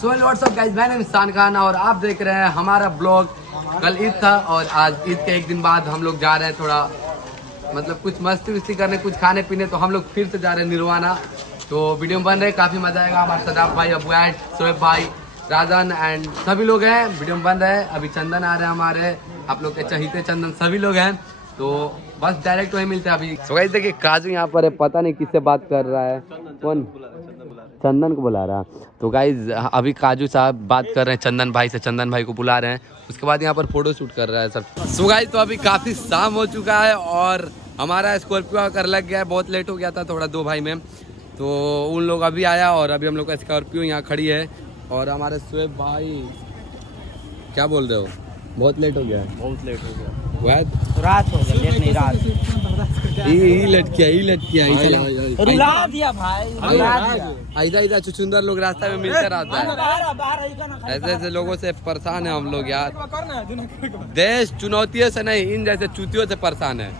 So what's up guys, मैं नाम इंसान खान और आप देख रहे हैं हमारा ब्लॉग। कल ईद था और आज ईद के एक दिन बाद हम लोग जा रहे हैं थोड़ा मतलब कुछ मस्ती वस्ती करने, कुछ खाने पीने। तो हम लोग फिर से जा रहे हैं निर्वाणा। तो वीडियो में बन रहे, काफ़ी मजा आएगा। हमारे सदाब भाई, अबू एड, शोएब भाई, राजन एंड सभी लोग हैं। वीडियो में बन रहे हैं। अभी चंदन आ रहे हैं हमारे, आप लोग के चहीते चंदन, सभी लोग हैं। तो बस डायरेक्ट वही मिलते हैं अभी। तो गाइस देखिए, काजू यहाँ पर है, पता नहीं किससे बात कर रहा है। कौन? चंदन को बुला रहा है। तो गाइज अभी काजू साहब बात कर रहे हैं चंदन भाई से, चंदन भाई को बुला रहे हैं। उसके बाद यहाँ पर फोटो शूट कर रहा है सर। सो गाइज तो अभी काफ़ी शाम हो चुका है और हमारा स्कॉर्पियो कर लग गया है। बहुत लेट हो गया था थोड़ा 2 भाई में। तो उन लोग अभी आया और अभी हम लोग का स्कॉर्पियो यहाँ खड़ी है। और हमारे शोएब भाई, क्या बोल रहे हो? बहुत लेट हो गया है। बहुत लेट हो गया, रात हो गई, लेट नहीं रात। रुला दिया भाई, ऐसा चुचुंदर लोग रास्ता में मिलते रहता है। ऐसे ऐसे लोगों से परेशान है हम लोग यार। देश चुनौतियों से नहीं, इन जैसे चूतियों से परेशान है।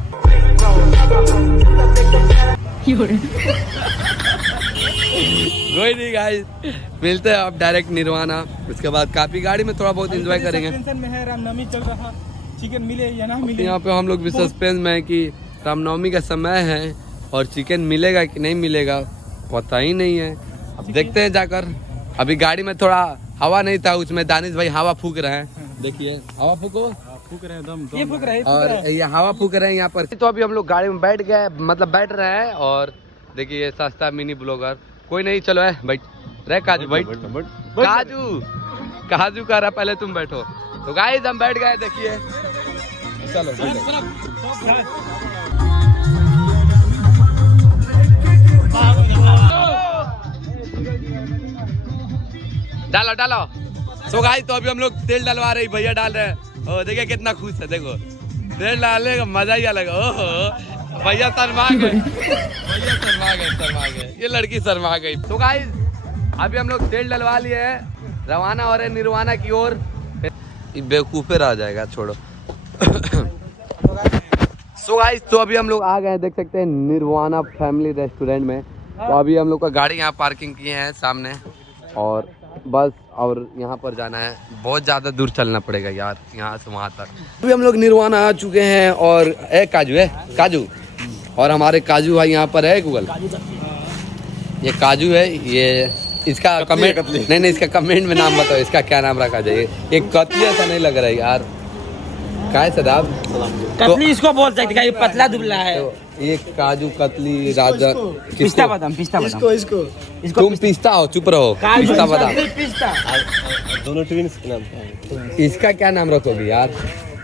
कोई नहीं गाइस, मिलते हैं अब डायरेक्ट निर्वाणा। उसके बाद काफी गाड़ी में थोड़ा बहुत एंजॉय करेंगे। टेंशन में है, रामनवमी चल रहा, चिकन मिले या ना मिले। यहाँ पे हम लोग भी सस्पेंस में है कि रामनवमी का समय है और चिकन मिलेगा कि नहीं मिलेगा पता ही नहीं है। अब देखते हैं जाकर। अभी गाड़ी में थोड़ा हवा नहीं था, उसमें दानिश भाई हवा फूक रहे हैं। देखिए हवा फूको, फूक रहे हैं, दम ये फूक रहे हैं और ये हवा फूक रहे हैं यहाँ पर। तो अभी हम लोग गाड़ी में बैठ गए, मतलब बैठ रहे हैं। और देखिए ये सस्ता मिनी ब्लॉगर, कोई नहीं, चलो है बैठ रहे। काजू बैठ, काजू कह रहा पहले तुम बैठो। तो गाइस हम बैठ गए, देखिए चलो डालो डालो। सो गाइस तो अभी हम लोग तेल डलवा रहे, भैया डाल रहे हैं। ओ देखिए कितना खुश है, देखो तेल डालने का मजा ही अलग। ओहो भैया शर्मा गए, भैया शर्मा गए, ये लड़की शर्मा गई। तो गाइस अभी हम लोग तेल डलवा लिए हैं, रवाना हो रहे हैं निर्वाणा की ओर। बेवकूफे रह जाएगा, छोड़ो। सो गाइस तो अभी हम लोग आ गए हैं, देख सकते हैं निर्वाणा फैमिली रेस्टोरेंट में। तो अभी हम लोग का गाड़ी यहाँ पार्किंग किए हैं सामने और बस, और यहाँ पर जाना है। बहुत ज़्यादा दूर चलना पड़ेगा यार, यहाँ से वहाँ तक। अभी हम लोग निर्वाणा आ चुके हैं और एक काजू है, काजू और हमारे काजू भाई यहाँ पर है। गूगल ये काजू है, ये इसका कमेंट नहीं, इसका कमेंट में नाम बताओ, इसका क्या नाम रखा जाए। ये कतली ऐसा नहीं लग रहा है यार, क्या है सदाब? कतली इसको बोल सकते हैं, ये पतला दुबला है। तो ये काजू कतली राजा पिस्ता बादाम, पिस्ता बादाम। इसको तुम पिस्ता हो, चुप रहो। पिस्ता बादाम, पिस्ता दोनों ट्विंस के नाम। इसका क्या नाम रखोगे यार?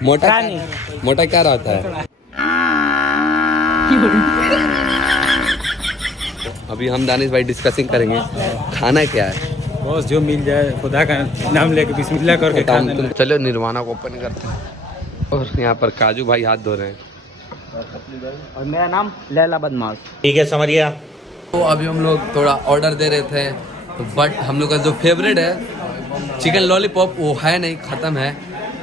मोटा, मोटा क्या रहता है? अभी हम दानिश भाई डिस्कसिंग करेंगे खाना क्या है। बस जो मिल जाए, खुदा का नाम लेके बिस्मिल्लाह करके खाना। चलो निर्वाणा को ओपन करते हैं। और यहाँ पर काजू भाई हाथ धो रहे हैं। और मेरा नाम लैला बदमाश। ठीक है, समझ गया। तो अभी हम लोग थोड़ा ऑर्डर दे रहे थे, बट हम लोग का जो फेवरेट है चिकन लॉलीपॉप वो है नहीं, ख़त्म है।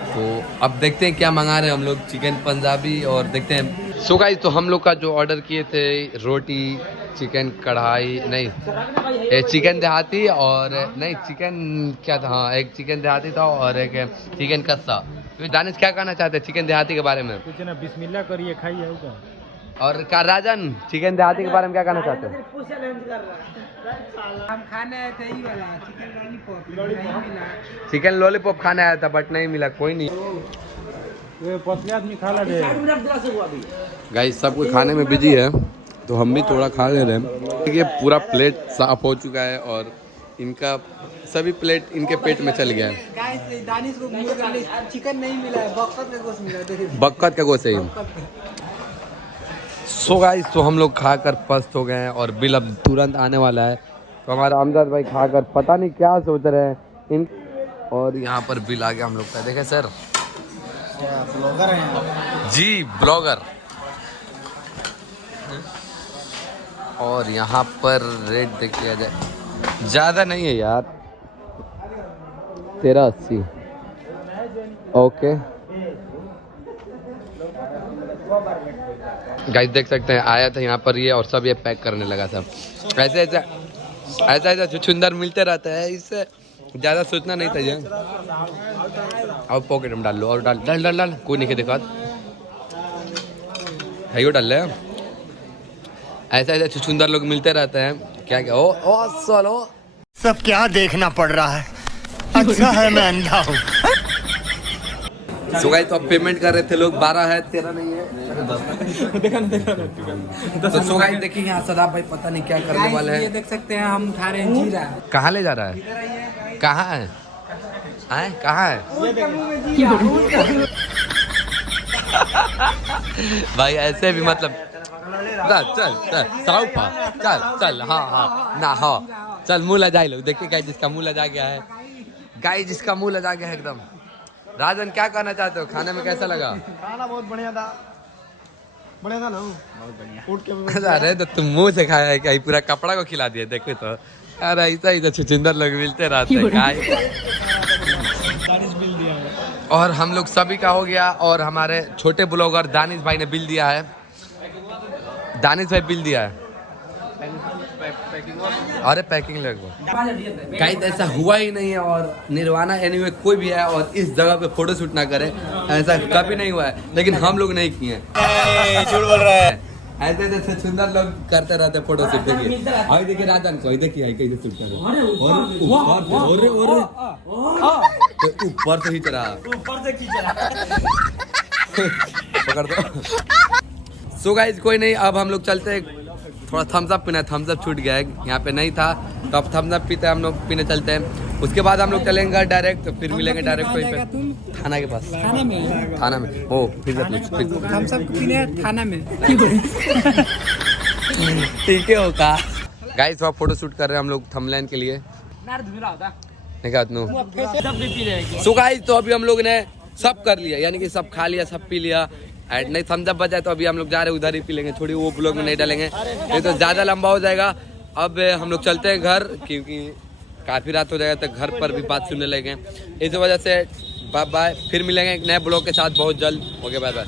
तो अब देखते हैं क्या मंगा रहे हैं हम लोग, चिकन पंजाबी, और देखते हैं। सो गाइस तो हम लोग का जो ऑर्डर किए थे, रोटी, चिकन कढ़ाई नहीं, चिकन देहाती, और नहीं चिकन क्या था, हाँ एक चिकन देहाती था और एक चिकन कस्सा। तो दानिश क्या कहना चाहते हैं चिकन देहाती के बारे में? कुछ ना, बिस्मिल्लाह करिए, खाइए। और राजन चिकन देहाती के बारे में क्या कहना चाहते हैं? हम खाने आए थे, ये वाला चिकन लॉलीपॉप नहीं मिला। चिकन लॉलीपॉप खाने आया था बट नहीं मिला। कोई नहीं, पतले आदमी खा ले। गाइस सब कोई खाने में बिजी है तो हम भी थोड़ा खा ले रहे हैं। देखिए पूरा प्लेट साफ हो चुका है और इनका सभी प्लेट इनके पेट में चल गया है। गाइस दानिश को चिकन नहीं मिला है, बकत का गोश्त मिला है। देखिए बकत का गोश्त है। सो गाइस तो हम लोग खाकर पस्त हो गए हैं और बिल अब तुरंत आने वाला है। तो हमारा अमजद भाई खाकर पता नहीं क्या सोच रहे हैं इन, और यहाँ पर बिल आ गया हम लोग का। देखे सर, ब्लॉगर हैं जी, ब्लॉगर। और यहाँ पर रेट देख लिया जाए, ज़्यादा नहीं है यार, 1380। ओके गाइस देख सकते हैं, आया था यहाँ पर ये और सब ये पैक करने लगा सब। ऐसे ऐसा छुछुंदर मिलते रहता है, इससे ज़्यादा सोचना नहीं था ये। अब पॉकेट में डाल लो और डाल डाल डाल डाल कोई नहीं के देखा है डाल रहे ऐसे ऐसे सुंदर लोग मिलते रहते हैं। क्या क्या ओ चलो सब क्या देखना पड़ रहा है। अच्छा है मैं अंधा हूँ। सो गाइस तो अब पेमेंट कर रहे थे लोग 12 है 13 नहीं है। देखा तो सो गाइस देखिए यहाँ सदाब भाई पता नहीं क्या करने वाले ये हैं। देख सकते हैं हम उठा रहे हैं जीरा। कहाँ ले जा रहा है? कहाँ है? आए कहाँ है? भाई ऐसे भी मतलब चल चल चल साउपा चल चल हाँ हाँ ना हाँ चल मुँह लजा लो। देखिए गाइस जिसका मुँह लजा गया है। गाइस जिसका मुँह लजा गया है एकदम। राजन क्या कहना चाहते हो? खाने में कैसा लगा? खाना बहुत बढ़िया था ना बहुत बढ़िया उठ के अरे तो तुम मुंह से खाया है क्या? पूरा कपड़ा को खिला दिया। देखो तो अरे ऐसा ही तो छुछुंदर लोग मिलते रहते हैं। और हम लोग सभी का हो गया और हमारे छोटे ब्लॉगर दानिश भाई ने बिल दिया है। दानिश भाई बिल दिया है। अरे पैकिंग लगभग कहीं तो ऐसा हुआ ही नहीं है। और निर्वाणा एनीवे कोई भी है और इस जगह पे फोटो शूट ना करे ऐसा कभी नहीं हुआ है। लेकिन हम लोग नहीं किए झूठ बोल रहा है। ऐसे ऐसे सुंदर लोग करते रहते फोटो शूट। देखिए अभी देखिए राजन को देखिए कैसे शूट कर रहे हैं। और ऊपर से खींच रहा पकड़ दो। सो गाइस कोई नहीं अब हम लोग चलते हैं। थोड़ा थम्स अप पीना है। थम्स अप छूट गया है यहाँ पे नहीं था तो अब थम्स अप पीते हैं हम लोग पीने चलते हैं। उसके बाद हम लोग चलेंगे डायरेक्ट तो फिर मिलेंगे डायरेक्ट कोई पे थाना के पास। थाना में ओ फिर हम सब पीने थाना में ठीक है होगा। गाइस वहाँ फोटो शूट कर रहे हैं हम लोग थंबनेल के लिए। सो गाइस तो अभी हम लोग ने सब कर लिया यानी कि सब खा लिया सब पी लिया। एंड नहीं थम्स अप बचा तो अभी हम लोग जा रहे हैं उधर ही पी लेंगे। थोड़ी वो ब्लॉग में नहीं डालेंगे नहीं तो ज़्यादा लंबा हो जाएगा। अब हम लोग चलते हैं घर क्योंकि काफ़ी रात हो जाएगा तो घर पर भी बात सुनने लगे। इस वजह से बाय बाय फिर मिलेंगे एक नए ब्लॉग के साथ बहुत जल्द। Okay bye bye.